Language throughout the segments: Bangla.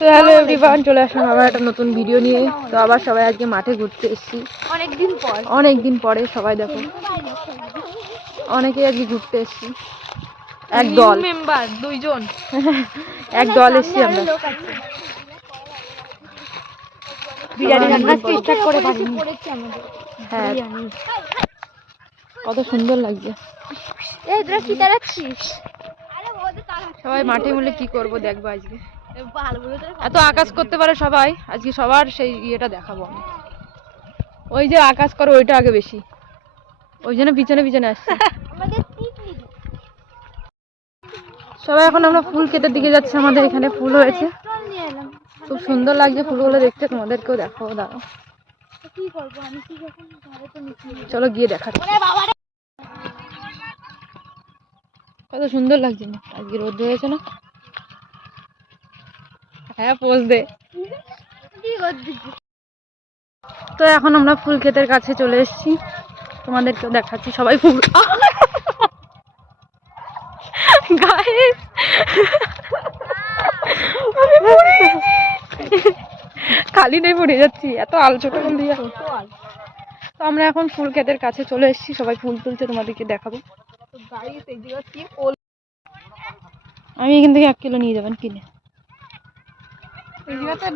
হ্যালো এভরিওয়ান চলে আসলাম আবার একটা নতুন ভিডিও নিয়ে। তো আবার সবাই আজকে মাঠে ঘুরতে এসেছি। অনেকদিন পর। অনেক দিন পরে সবাই দেখো। অনেকেই আজকে ঘুরতে এসেছি। এক দল। মেম্বার দুইজন। এক দল এসেছি আমরা। বিরিয়ানি রান্নার মিলে। করে পারি হ্যাঁ। কত সুন্দর লাগছে। এই তোরা কি তাড়াচ্ছিস সবাই মাঠে মিলে কি করব দেখব আজকে। এত আকাশ করতে পারে সবাই? আজকে সবার সেই ইয়েটা দেখাবো আমি। ওই যে আকাশ করে, ওইটা আগে বেশি। ওই জন্য পিছনে পিছনে আসছে। সবাই এখন আমরা ফুল ক্ষেতের দিকে যাচ্ছি, আমাদের এখানে ফুল হয়েছে। খুব সুন্দর লাগছে ফুলগুলো দেখতে, তোমাদেরকেও তো নিচ্ছি চলো গিয়ে দেখা কত সুন্দর লাগছে। না আজকে রোদ হয়েছে না? হ্যাঁ পোজ দে। তো এখন আমরা ফুল ক্ষেতের কাছে চলে এসেছি। তোমাদেরকেও দেখাচ্ছি সবাই ফুল। গায়ে খালি নেই পড়ে যাচ্ছি। এত আলোচনা দিয়ে। তো আমরা এখন ফুল ক্ষেতের কাছে চলে এসেছি। সবাই ফুল তুলছে তোমাদেরকে দেখাবো। আমি এখান থেকে এক কিলো নিয়ে যাবেন কিনে।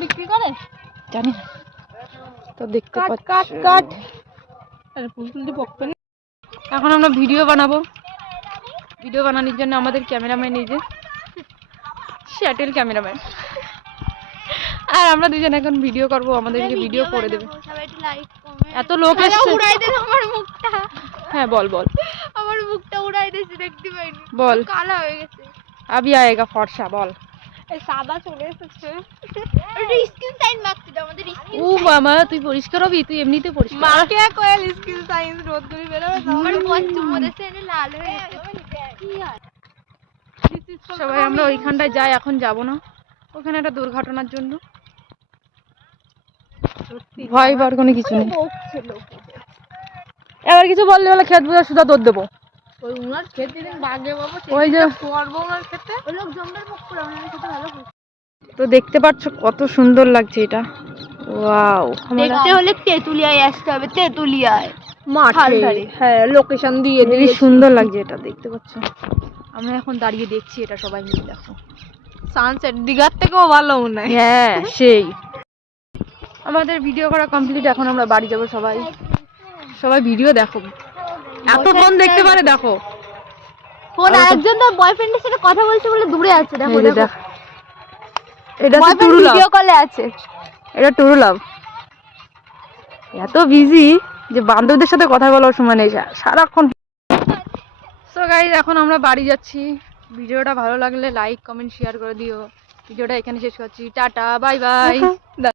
বিক্রি করে? জানি না। তো দেখতে কাট, কাট, কাট। আরে ফুল তুলতে এখন আমরা ভিডিও বানাবো। ভিডিও বানানোর জন্য আমাদের ক্যামেরাম্যান এই যে শ্যাটেল ক্যামেরাম্যান। আর আমরা দুজন এখন ভিডিও করব আমাদেরকে ভিডিও করে দেবে। এত লোক এসছে। উড়াই দে আমার মুখটা। হ্যাঁ বল বল। আমার মুখটা উড়াই দিয়েছে দেখতে পাইনি। বল। কালা হয়ে গেছে। আবি আয়েগা ফর্সা বল। সাদা চলে এসেছে। স্কিন সাইন মাখতে দাও আমাদের স্কিন ও মামা তুই পরিষ্কার হবি? তুই এমনিতে পরিষ্কার। মাকে কোয়েল স্কিন সাইন্স রোদ করে বেরোবে আমার মধ্যে এনে লাল হয়ে গেছে। সবাই আমরা ওইখানটায় যাই এখন যাব না। ওখানে একটা দুর্ঘটনার জন্য। ভয় পাওয়ার কোনো কিছু নেই। এবার কিছু বললে বলে খেত বোঝা সুদা দৌড় দেবো। ওই উনার খেতে দিন বাগে বাবু ওই যে করব ওনার খেতে? ওই লোক জমের মুখ করে ওনার খেতে ভালো তো দেখতে পাচ্ছ কত সুন্দর লাগছে এটা। ওয়াও দেখতে হলে তেতুলিয়ায় আসতে হবে তেতুলিয়ায়। মাঠে। হ্যাঁ লোকেশন দিয়ে দিবি সুন্দর লাগছে এটা দেখতে পাচ্ছ। আমরা এখন দাঁড়িয়ে দেখছি এটা সবাই মিলে দেখো। সানসেট দিঘার থেকেও ভালো মনে হয়। হ্যাঁ সেই। আমাদের ভিডিও করা কমপ্লিট এখন আমরা বাড়ি যাব সবাই। সবাই ভিডিও দেখো। এত ফোন দেখতে পারে দেখো। ফোন আরেকজন তার বয়ফ্রেন্ডের সাথে কথা বলছে বলে দূরে আছে দেখো দেখ। এটা তো টুরু লাভ ভিডিও কলে আছে। এটা টুরু লাভ এত বিজি যে বান্ধবদের সাথে কথা বলার সময় নেই সারাক্ষণ। সো গাইজ এখন আমরা বাড়ি যাচ্ছি। ভিডিওটা ভালো লাগলে লাইক কমেন্ট শেয়ার করে দিও। ভিডিওটা এখানে শেষ করছি। Tata bye bye